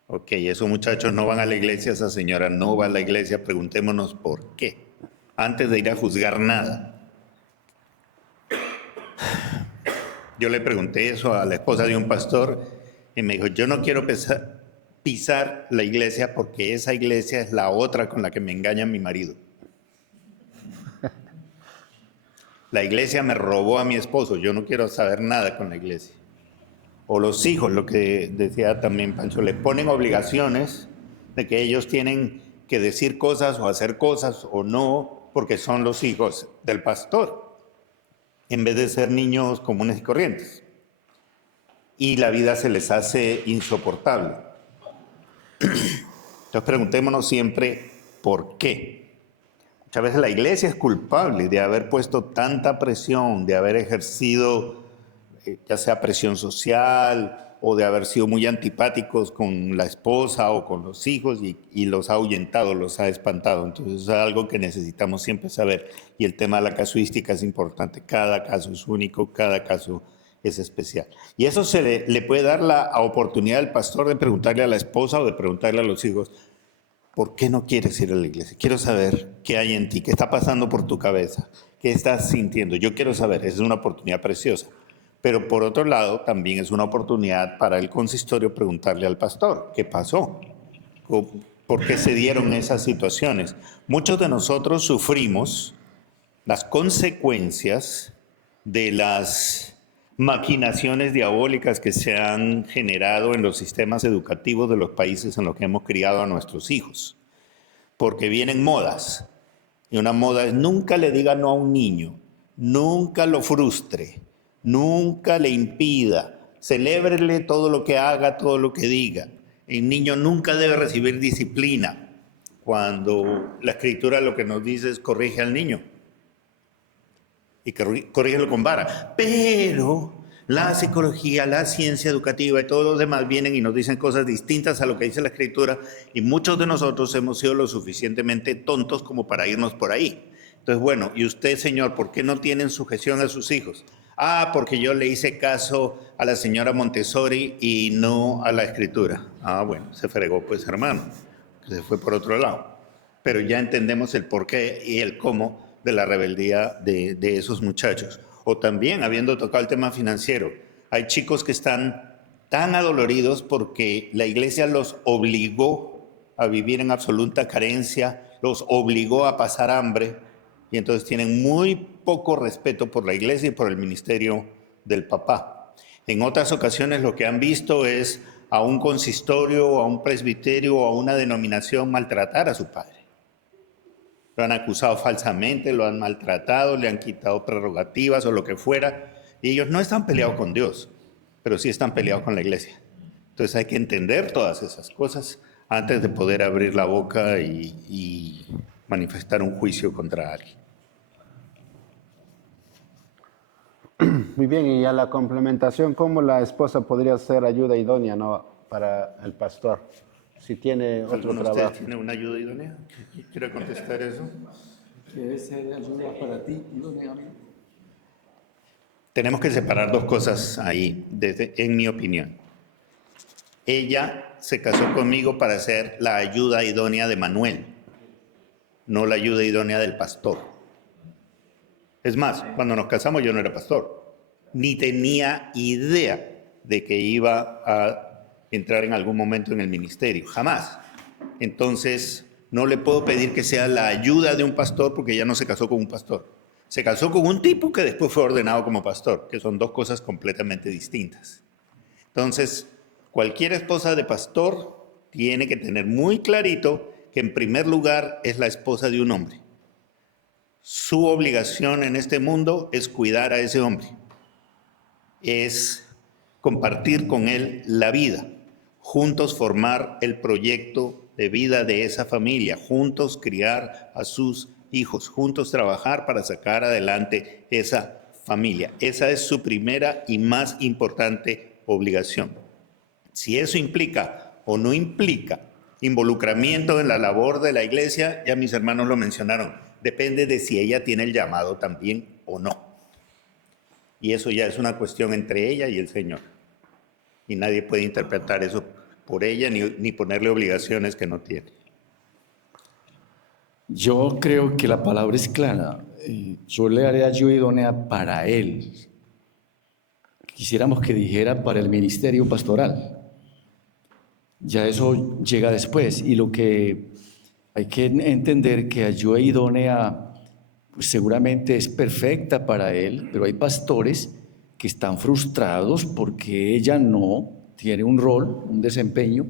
Ok, esos muchachos no van a la iglesia, esa señora no va a la iglesia, preguntémonos por qué. Antes de ir a juzgar nada. Yo le pregunté eso a la esposa de un pastor y me dijo, yo no quiero pisar la iglesia porque esa iglesia es la otra con la que me engaña mi marido. La iglesia me robó a mi esposo, yo no quiero saber nada con la iglesia. O los hijos, lo que decía también Pancho, le ponen obligaciones de que ellos tienen que decir cosas o hacer cosas o no, porque son los hijos del pastor, en vez de ser niños comunes y corrientes. Y la vida se les hace insoportable. Entonces preguntémonos siempre, ¿por qué? Muchas veces la iglesia es culpable de haber puesto tanta presión, de haber ejercido ya sea presión social o de haber sido muy antipáticos con la esposa o con los hijos y los ha ahuyentado, los ha espantado. Entonces es algo que necesitamos siempre saber. Y el tema de la casuística es importante. Cada caso es único, cada caso es especial. Y eso le puede dar la oportunidad al pastor de preguntarle a la esposa o de preguntarle a los hijos, ¿por qué no quieres ir a la iglesia? Quiero saber qué hay en ti, qué está pasando por tu cabeza, qué estás sintiendo. Yo quiero saber, esa es una oportunidad preciosa. Pero por otro lado, también es una oportunidad para el consistorio preguntarle al pastor, ¿qué pasó? ¿Por qué se dieron esas situaciones? Muchos de nosotros sufrimos las consecuencias de las maquinaciones diabólicas que se han generado en los sistemas educativos de los países en los que hemos criado a nuestros hijos. Porque vienen modas. Y una moda es nunca le diga no a un niño, nunca lo frustre, nunca le impida, celébrele todo lo que haga, todo lo que diga. El niño nunca debe recibir disciplina, cuando la Escritura lo que nos dice es corrige al niño y corrígelo con vara. Pero la psicología, la ciencia educativa y todos los demás vienen y nos dicen cosas distintas a lo que dice la Escritura, y muchos de nosotros hemos sido lo suficientemente tontos como para irnos por ahí. Entonces, bueno, ¿y usted, señor, por qué no tiene en sujeción a sus hijos? Ah, porque yo le hice caso a la señora Montessori y no a la Escritura. Ah, bueno, se fregó pues, hermano, se fue por otro lado. Pero ya entendemos el porqué y el cómo de la rebeldía de esos muchachos. O también, habiendo tocado el tema financiero, hay chicos que están tan adoloridos porque la iglesia los obligó a vivir en absoluta carencia, los obligó a pasar hambre, y entonces tienen muy poco respeto por la iglesia y por el ministerio del papá. En otras ocasiones lo que han visto es a un consistorio, a un presbiterio o a una denominación maltratar a su padre. Lo han acusado falsamente, lo han maltratado, le han quitado prerrogativas o lo que fuera. Y ellos no están peleados con Dios, pero sí están peleados con la iglesia. Entonces hay que entender todas esas cosas antes de poder abrir la boca y manifestar un juicio contra alguien. Muy bien, y a la complementación, ¿cómo la esposa podría ser ayuda idónea, ¿no?, para el pastor? Si tiene otro ¿Alguno de trabajo. ustedes tiene una ayuda idónea? ¿Quiere contestar eso? ¿Debe ser ayuda para ti, idónea? Tenemos que separar dos cosas ahí, en mi opinión. Ella se casó conmigo para ser la ayuda idónea de Manuel, no la ayuda idónea del pastor. Es más, cuando nos casamos yo no era pastor, ni tenía idea de que iba a entrar en algún momento en el ministerio, jamás. Entonces, no le puedo pedir que sea la ayuda de un pastor porque ella no se casó con un pastor. Se casó con un tipo que después fue ordenado como pastor, que son dos cosas completamente distintas. Entonces, cualquier esposa de pastor tiene que tener muy clarito que en primer lugar es la esposa de un hombre. Su obligación en este mundo es cuidar a ese hombre, es compartir con él la vida, juntos formar el proyecto de vida de esa familia, juntos criar a sus hijos, juntos trabajar para sacar adelante esa familia. Esa es su primera y más importante obligación. Si eso implica o no implica involucramiento en la labor de la iglesia, ya mis hermanos lo mencionaron, depende de si ella tiene el llamado también o no. Y eso ya es una cuestión entre ella y el Señor. Y nadie puede interpretar eso por ella ni ponerle obligaciones que no tiene. Yo creo que la palabra es clara. Yo le haré ayuda idónea para él. Quisiéramos que dijera para el ministerio pastoral. Ya eso llega después. Y lo que hay que entender que ayuda idónea pues seguramente es perfecta para él, pero hay pastores que están frustrados porque ella no tiene un rol, un desempeño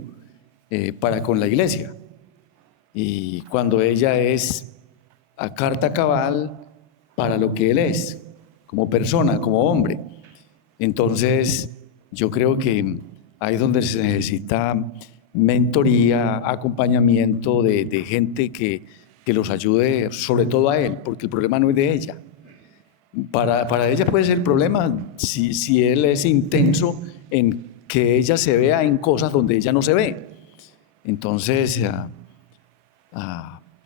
para con la iglesia. Y cuando ella es a carta cabal para lo que él es, como persona, como hombre. Entonces, yo creo que ahí es donde se necesita mentoría, acompañamiento de gente que los ayude, sobre todo a él, porque el problema no es de ella. Para ella puede ser el problema si él es intenso en que ella se vea en cosas donde ella no se ve. Entonces,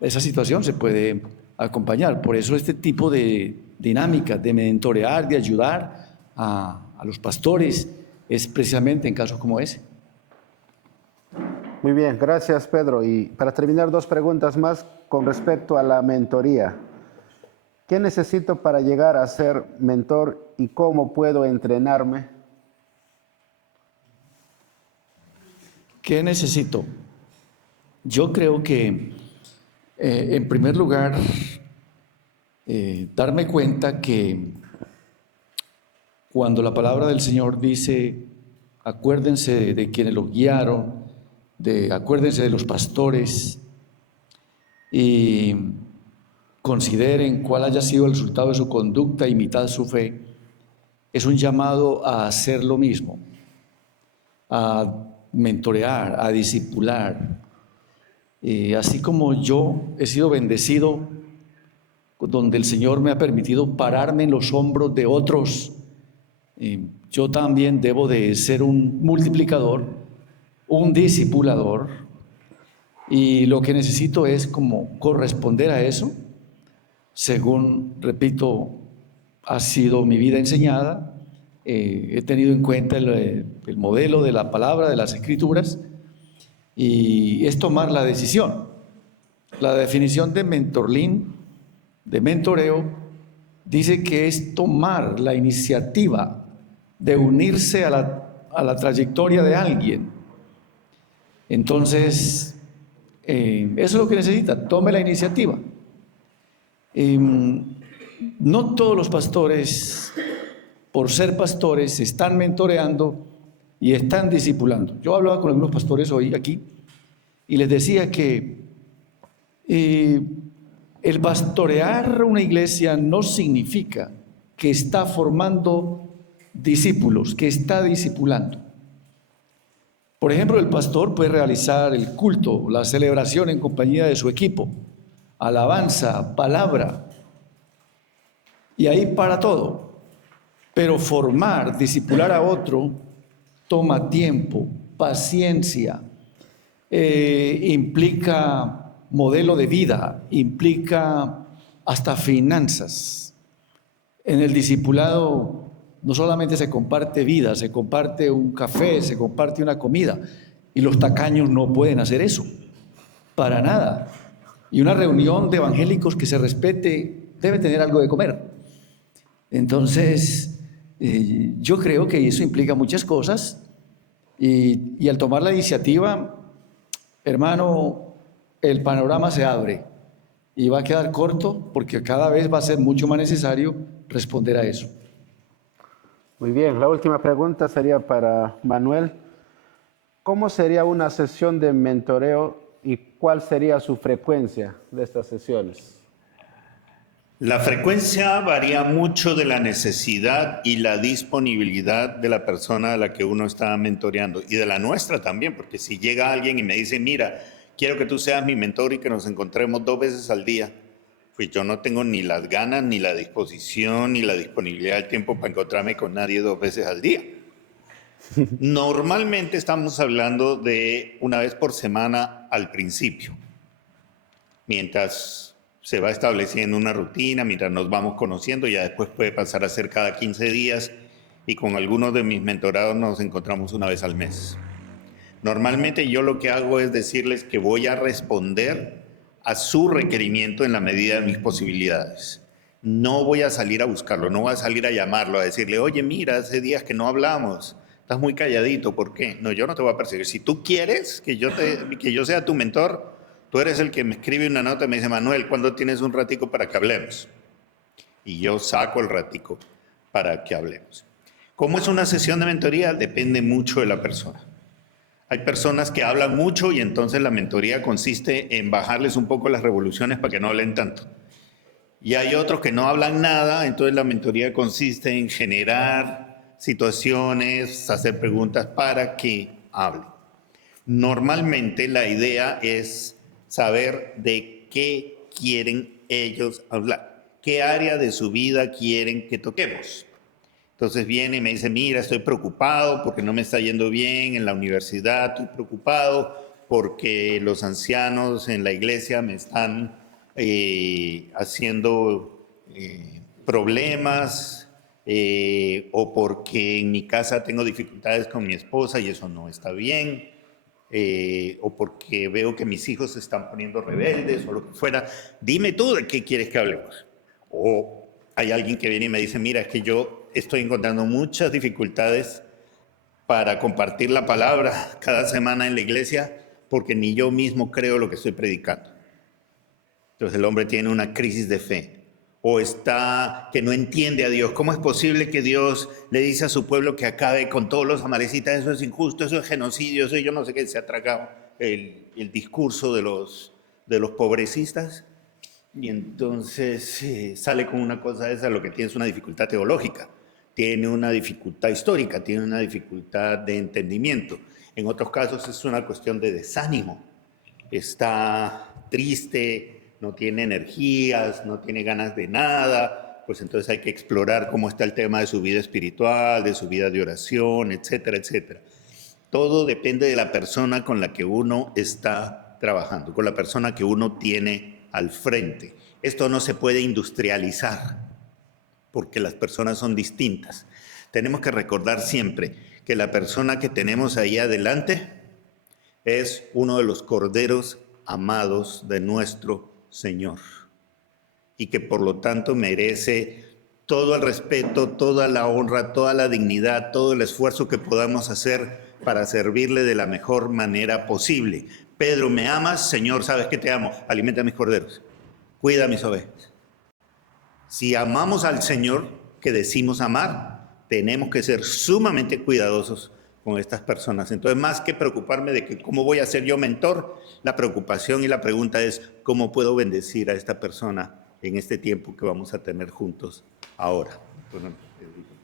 esa situación se puede acompañar. Por eso este tipo de dinámicas de mentorear, de ayudar a los pastores, es precisamente en casos como ese. Muy bien, gracias Pedro. Y para terminar, 2 preguntas más con respecto a la mentoría. ¿Qué necesito para llegar a ser mentor y cómo puedo entrenarme? ¿Qué necesito? Yo creo que, en primer lugar, darme cuenta que cuando la palabra del Señor dice, acuérdense de quienes los guiaron, acuérdense de los pastores y consideren cuál haya sido el resultado de su conducta, imitad su fe, es un llamado a hacer lo mismo, a mentorear, a discipular. Así como yo he sido bendecido, donde el Señor me ha permitido pararme en los hombros de otros, yo también debo de ser un multiplicador, un discipulador, y lo que necesito es como corresponder a eso, según, repito, ha sido mi vida enseñada. He tenido en cuenta el modelo de la palabra, de las escrituras, y es tomar la decisión. La definición de mentorlín, de mentoreo, dice que es tomar la iniciativa de unirse a la trayectoria de alguien. Entonces, eso es lo que necesita, tome la iniciativa. No todos los pastores, por ser pastores, están mentoreando y están discipulando. Yo hablaba con algunos pastores hoy aquí y les decía que el pastorear una iglesia no significa que está formando discípulos, que está discipulando. Por ejemplo, el pastor puede realizar el culto, la celebración en compañía de su equipo, alabanza, palabra, y ahí para todo. Pero formar, discipular a otro, toma tiempo, paciencia, implica modelo de vida, implica hasta finanzas. En el discipulado no solamente se comparte vida, se comparte un café, se comparte una comida, y los tacaños no pueden hacer eso, para nada. Y una reunión de evangélicos que se respete debe tener algo de comer. Entonces, yo creo que eso implica muchas cosas, y al tomar la iniciativa, hermano, el panorama se abre y va a quedar corto porque cada vez va a ser mucho más necesario responder a eso. Muy bien, la última pregunta sería para Manuel. ¿Cómo sería una sesión de mentoreo y cuál sería su frecuencia de estas sesiones? La frecuencia varía mucho de la necesidad y la disponibilidad de la persona a la que uno está mentoreando y de la nuestra también, porque si llega alguien y me dice, mira, quiero que tú seas mi mentor y que nos encontremos 2 veces al día, pues yo no tengo ni las ganas, ni la disposición, ni la disponibilidad del tiempo para encontrarme con nadie 2 veces al día. Normalmente estamos hablando de una vez por semana al principio, mientras se va estableciendo una rutina, mientras nos vamos conociendo, ya después puede pasar a ser cada 15 días y con algunos de mis mentorados nos encontramos una vez al mes. Normalmente yo lo que hago es decirles que voy a responder a su requerimiento en la medida de mis posibilidades. No voy a salir a buscarlo, no voy a salir a llamarlo, a decirle, oye, mira, hace días que no hablamos, estás muy calladito, ¿por qué? No, yo no te voy a perseguir. Si tú quieres que yo sea tu mentor, tú eres el que me escribe una nota y me dice, Manuel, ¿cuándo tienes un ratico para que hablemos? Y yo saco el ratico para que hablemos. ¿Cómo es una sesión de mentoría? Depende mucho de la persona. Hay personas que hablan mucho y entonces la mentoría consiste en bajarles un poco las revoluciones para que no hablen tanto. Y hay otros que no hablan nada, entonces la mentoría consiste en generar situaciones, hacer preguntas para que hablen. Normalmente la idea es saber de qué quieren ellos hablar, qué área de su vida quieren que toquemos. Entonces viene y me dice, mira, estoy preocupado porque no me está yendo bien en la universidad, estoy preocupado porque los ancianos en la iglesia me están haciendo problemas, o porque en mi casa tengo dificultades con mi esposa y eso no está bien, o porque veo que mis hijos se están poniendo rebeldes o lo que fuera. Dime tú de qué quieres que hablemos. O hay alguien que viene y me dice, mira, es que yo estoy encontrando muchas dificultades para compartir la palabra cada semana en la iglesia porque ni yo mismo creo lo que estoy predicando. Entonces el hombre tiene una crisis de fe o está que no entiende a Dios. ¿Cómo es posible que Dios le dice a su pueblo que acabe con todos los amalecitas? Eso es injusto, eso es genocidio, eso yo no sé qué, se ha tragado el discurso de los pobrecistas. Y entonces sale con una cosa esa, lo que tiene es una dificultad teológica, tiene una dificultad histórica, tiene una dificultad de entendimiento. En otros casos es una cuestión de desánimo. Está triste, no tiene energías, no tiene ganas de nada, pues entonces hay que explorar cómo está el tema de su vida espiritual, de su vida de oración, etcétera, etcétera. Todo depende de la persona con la que uno está trabajando, con la persona que uno tiene al frente. Esto no se puede industrializar porque las personas son distintas. Tenemos que recordar siempre que la persona que tenemos ahí adelante es uno de los corderos amados de nuestro Señor y que por lo tanto merece todo el respeto, toda la honra, toda la dignidad, todo el esfuerzo que podamos hacer para servirle de la mejor manera posible. Pedro, ¿me amas? Señor, sabes que te amo. Alimenta a mis corderos. Cuida a mis ovejas. Si amamos al Señor que decimos amar, tenemos que ser sumamente cuidadosos con estas personas. Entonces, más que preocuparme de que cómo voy a ser yo mentor, la preocupación y la pregunta es cómo puedo bendecir a esta persona en este tiempo que vamos a tener juntos ahora. Bueno,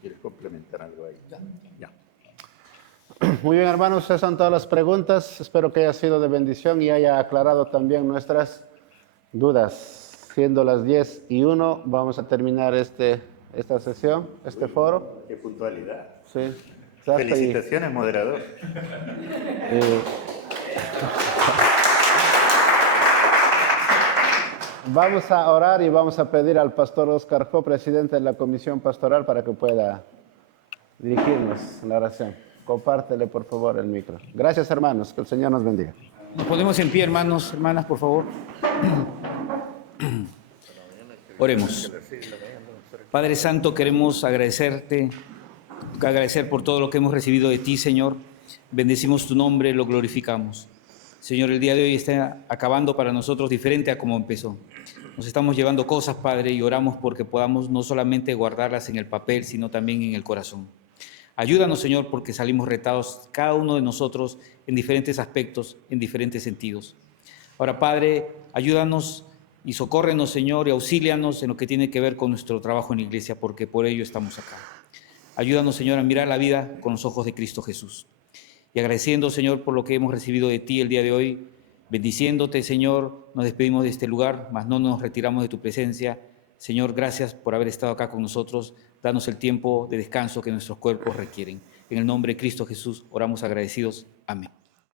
¿quieres complementar algo ahí? Ya. Muy bien, hermanos, esas son todas las preguntas. Espero que haya sido de bendición y haya aclarado también nuestras dudas. Siendo las 10:01, vamos a terminar esta sesión, este foro. Qué puntualidad. Sí. Exacto. Felicitaciones, moderador. Vamos a orar y vamos a pedir al pastor Oscar Jo, presidente de la Comisión Pastoral, para que pueda dirigirnos en la oración. Compártele, por favor, el micro. Gracias, hermanos. Que el Señor nos bendiga. Nos ponemos en pie, hermanos, hermanas, por favor. Oremos. Padre Santo, queremos agradecer por todo lo que hemos recibido de ti, Señor. Bendecimos tu nombre, lo glorificamos. Señor, el día de hoy está acabando para nosotros diferente a como empezó. Nos estamos llevando cosas, Padre, y oramos porque podamos no solamente guardarlas en el papel, sino también en el corazón. Ayúdanos, Señor, porque salimos retados cada uno de nosotros en diferentes aspectos, en diferentes sentidos. Ahora, Padre, ayúdanos y socórrenos, Señor, y auxílianos en lo que tiene que ver con nuestro trabajo en la iglesia, porque por ello estamos acá. Ayúdanos, Señor, a mirar la vida con los ojos de Cristo Jesús. Y agradeciendo, Señor, por lo que hemos recibido de ti el día de hoy, Bendiciéndote, Señor, nos despedimos de este lugar, mas no nos retiramos de tu presencia. Señor, gracias por haber estado acá con nosotros. Danos el tiempo de descanso que nuestros cuerpos requieren. En el nombre de Cristo Jesús oramos agradecidos. Amén.